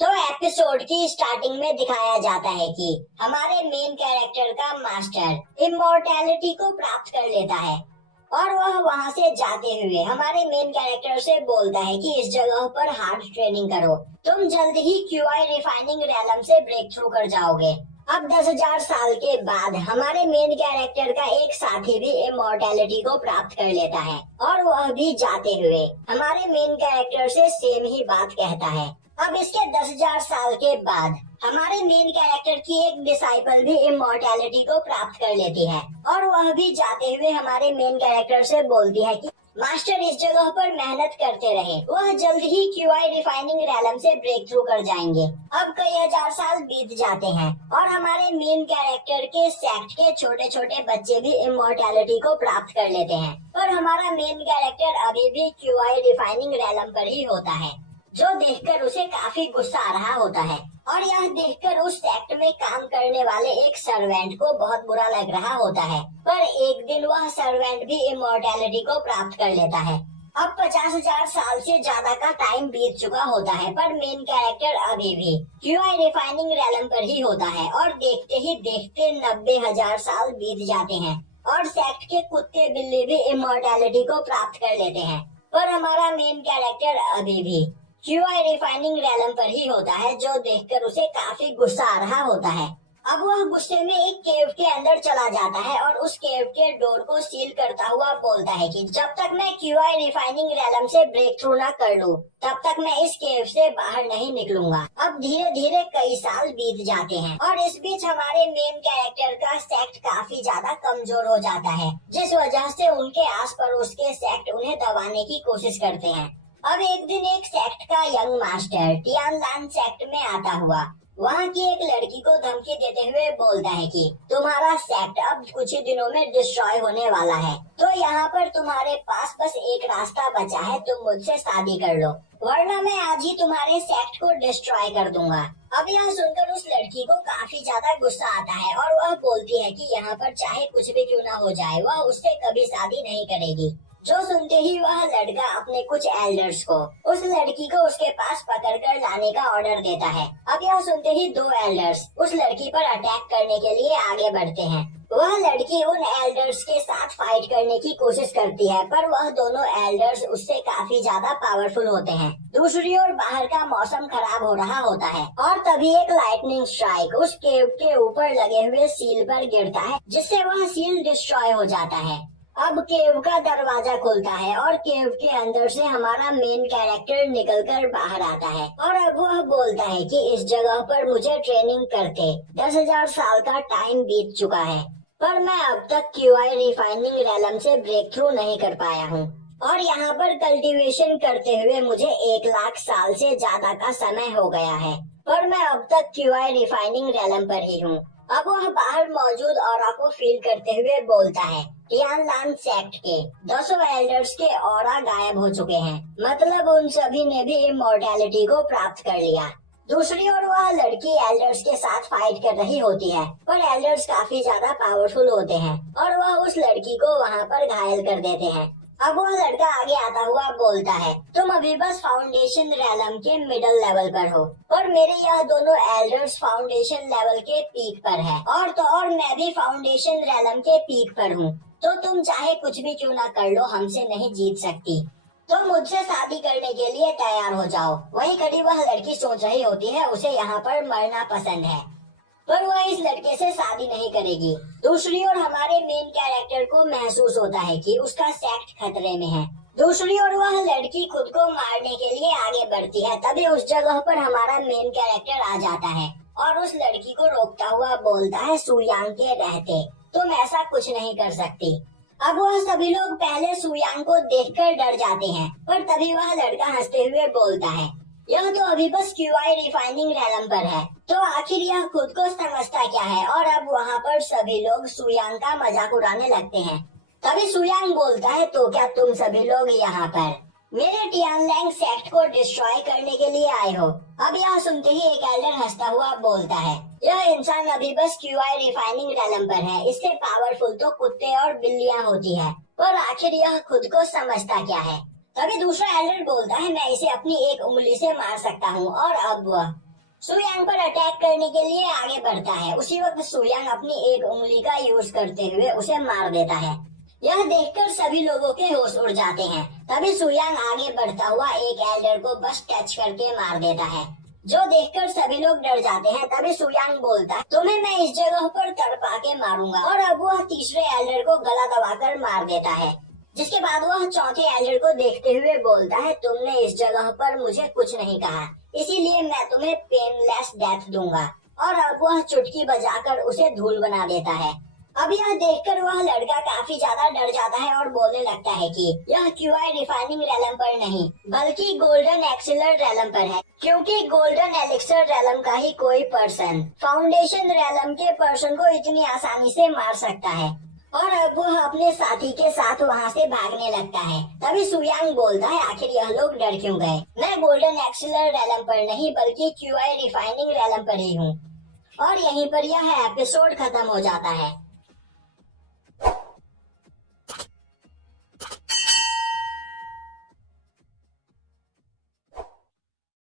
तो एपिसोड की स्टार्टिंग में दिखाया जाता है कि हमारे मेन कैरेक्टर का मास्टर इमॉर्टैलिटी को प्राप्त कर लेता है और वह वहां से जाते हुए हमारे मेन कैरेक्टर से बोलता है कि इस जगह पर हार्ड ट्रेनिंग करो, तुम जल्द ही क्यूआई रिफाइनिंग रैलम से ब्रेक थ्रू कर जाओगे। अब 10,000 साल के बाद हमारे मेन कैरेक्टर का एक साथी भी इमॉर्टैलिटी को प्राप्त कर लेता है और वह भी जाते हुए हमारे मेन कैरेक्टर से सेम ही बात कहता है। अब इसके 10,000 साल के बाद हमारे मेन कैरेक्टर की एक डिसाइपल भी इमॉर्टैलिटी को प्राप्त कर लेती है और वह भी जाते हुए हमारे मेन कैरेक्टर से बोलती है कि मास्टर इस जगह पर मेहनत करते रहे, वह जल्द ही क्यूआई रिफाइनिंग रैलम से ब्रेक थ्रू कर जाएंगे। अब कई हजार साल बीत जाते हैं और हमारे मेन कैरेक्टर के सेक्ट के छोटे छोटे बच्चे भी इमॉर्टैलिटी को प्राप्त कर लेते हैं, पर हमारा मेन कैरेक्टर अभी भी क्यूआई रिफाइनिंग रैलम पर ही होता है, जो देखकर उसे काफी गुस्सा आ रहा होता है। और यह देखकर उस सेक्ट में काम करने वाले एक सर्वेंट को बहुत बुरा लग रहा होता है, पर एक दिन वह सर्वेंट भी इमॉर्टैलिटी को प्राप्त कर लेता है। अब 50,000 साल से ज्यादा का टाइम बीत चुका होता है, पर मेन कैरेक्टर अभी भी क्यूआई रिफाइनिंग रैलम पर ही होता है और देखते ही देखते 90,000 साल बीत जाते हैं और सेक्ट के कुत्ते बिल्ली भी इमॉर्टैलिटी को प्राप्त कर लेते हैं, पर हमारा मेन कैरेक्टर अभी भी क्यूआई रिफाइनिंग रैलम पर ही होता है, जो देखकर उसे काफी गुस्सा आ रहा होता है। अब वह गुस्से में एक केव के अंदर चला जाता है और उस केव के डोर को सील करता हुआ बोलता है कि जब तक मैं क्यूआई रिफाइनिंग रैलम से ब्रेक थ्रू ना कर लूं, तब तक मैं इस केव से बाहर नहीं निकलूंगा। अब धीरे धीरे कई साल बीत जाते हैं और इस बीच हमारे मेन कैरेक्टर का सेक्ट काफी ज्यादा कमजोर हो जाता है, जिस वजह से उनके आस पड़ोस के सेक्ट उन्हें दबाने की कोशिश करते हैं। अब एक दिन एक सेक्ट का यंग मास्टर टियानलान सेक्ट में आता हुआ वहाँ की एक लड़की को धमकी देते हुए बोलता है कि तुम्हारा सेक्ट अब कुछ ही दिनों में डिस्ट्रॉय होने वाला है, तो यहाँ पर तुम्हारे पास बस एक रास्ता बचा है, तुम मुझसे शादी कर लो, वरना मैं आज ही तुम्हारे सेक्ट को डिस्ट्रॉय कर दूंगा। अब यह सुनकर उस लड़की को काफी ज्यादा गुस्सा आता है और वह बोलती है कि यहाँ पर चाहे कुछ भी क्यों ना हो जाए, वह उससे कभी शादी नहीं करेगी। जो सुनते ही वह लड़का अपने कुछ एल्डर्स को उस लड़की को उसके पास पकड़कर लाने का ऑर्डर देता है। अब यह सुनते ही दो एल्डर्स उस लड़की पर अटैक करने के लिए आगे बढ़ते हैं। वह लड़की उन एल्डर्स के साथ फाइट करने की कोशिश करती है, पर वह दोनों एल्डर्स उससे काफी ज्यादा पावरफुल होते हैं। दूसरी ओर बाहर का मौसम खराब हो रहा होता है और तभी एक लाइटनिंग स्ट्राइक उस केव के ऊपर लगे हुए सील पर गिरता है, जिससे वह सील डिस्ट्रॉय हो जाता है। अब केव का दरवाजा खुलता है और केव के अंदर से हमारा मेन कैरेक्टर निकलकर बाहर आता है और अब वह बोलता है कि इस जगह पर मुझे ट्रेनिंग करते 10,000 साल का टाइम बीत चुका है, पर मैं अब तक क्यूआई रिफाइनिंग रैलम से ब्रेक थ्रू नहीं कर पाया हूँ और यहाँ पर कल्टीवेशन करते हुए मुझे 1,00,000 साल से ज्यादा का समय हो गया है, पर मैं अब तक क्यूआई रिफाइनिंग रैलम पर ही हूँ। अब वह बाहर मौजूद ऑरा को फील करते हुए बोलता है टियानलान सेक्ट के 200 एल्डर्स के ऑरा गायब हो चुके हैं, मतलब उन सभी ने भी इमॉर्टैलिटी को प्राप्त कर लिया। दूसरी ओर वह लड़की एल्डर्स के साथ फाइट कर रही होती है, पर एल्डर्स काफी ज्यादा पावरफुल होते हैं और वह उस लड़की को वहाँ पर घायल कर देते हैं। अब वह लड़का आगे आता हुआ बोलता है तुम अभी बस फाउंडेशन रैलम के मिडल लेवल पर हो, पर मेरे यह दोनों एल्डर्स फाउंडेशन लेवल के पीक पर है और मैं भी फाउंडेशन रैलम के पीक पर हूँ, तो तुम चाहे कुछ भी क्यों ना कर लो, हमसे नहीं जीत सकती, तो मुझसे शादी करने के लिए तैयार हो जाओ। वहीं खड़ी वह लड़की सोच रही होती है उसे यहाँ पर मरना पसंद है, पर वह इस लड़के से शादी नहीं करेगी। दूसरी ओर हमारे मेन कैरेक्टर को महसूस होता है कि उसका सेक्ट खतरे में है। दूसरी ओर वह लड़की खुद को मारने के लिए आगे बढ़ती है, तभी उस जगह पर हमारा मेन कैरेक्टर आ जाता है और उस लड़की को रोकता हुआ बोलता है सुयांग के रहते तुम ऐसा कुछ नहीं कर सकती। अब वह सभी लोग पहले सुयांग को देखकर डर जाते हैं, पर तभी वह लड़का हंसते हुए बोलता है यह तो अभी बस क्यूआई रिफाइनिंग रैलम पर है, तो आखिर यह खुद को समझता क्या है। और अब वहाँ पर सभी लोग सुयांग का मजाक उड़ाने लगते हैं। तभी सुयांग बोलता है तो क्या तुम सभी लोग यहाँ पर मेरे टियानलैंग सेक्ट को डिस्ट्रॉय करने के लिए आए हो? अब यह सुनते ही एक एल्डर हंसता हुआ बोलता है यह इंसान अभी बस क्यूआई रिफाइनिंग रैलम पर है, इससे पावरफुल तो कुत्ते और बिल्लियाँ होती है, पर आखिर यह खुद को समझता क्या है। तभी दूसरा एल्डर बोलता है मैं इसे अपनी एक उंगली से मार सकता हूँ और अब वह सुयांग पर अटैक करने के लिए आगे बढ़ता है। उसी वक्त सुयांग अपनी एक उंगली का यूज करते हुए उसे मार देता है। यह देखकर सभी लोगों के होश उड़ जाते हैं। तभी सुयांग आगे बढ़ता हुआ एक एल्डर को बस टच करके मार देता है, जो देखकर सभी लोग डर जाते हैं। तभी सुयांग बोलता है, तुम्हें मैं इस जगह पर तड़पा के मारूंगा। और अब वह तीसरे एल्डर को गला दबाकर मार देता है, जिसके बाद वह चौथे एल्डर को देखते हुए बोलता है, तुमने इस जगह पर मुझे कुछ नहीं कहा, इसीलिए मैं तुम्हें पेनलेस डेथ दूंगा। और अब वह चुटकी बजाकर उसे धूल बना देता है। अब यह देखकर वह लड़का काफी ज्यादा डर जाता है और बोलने लगता है कि यह क्यूआई रिफाइनिंग रैलम पर नहीं बल्कि गोल्डन एक्सिलर रैलम पर है, क्योंकि गोल्डन एलिक्सर रैलम का ही कोई पर्सन फाउंडेशन रैलम के पर्सन को इतनी आसानी से मार सकता है। और अब वह अपने साथी के साथ वहाँ से भागने लगता है। तभी सुयांग बोलता है, आखिर यह लोग डर क्यों गए? मैं गोल्डन एक्सिलर रैलम पर नहीं बल्कि क्यूआई रिफाइनिंग रैलम पर ही हूँ। और यहीं पर यह एपिसोड खत्म हो जाता है।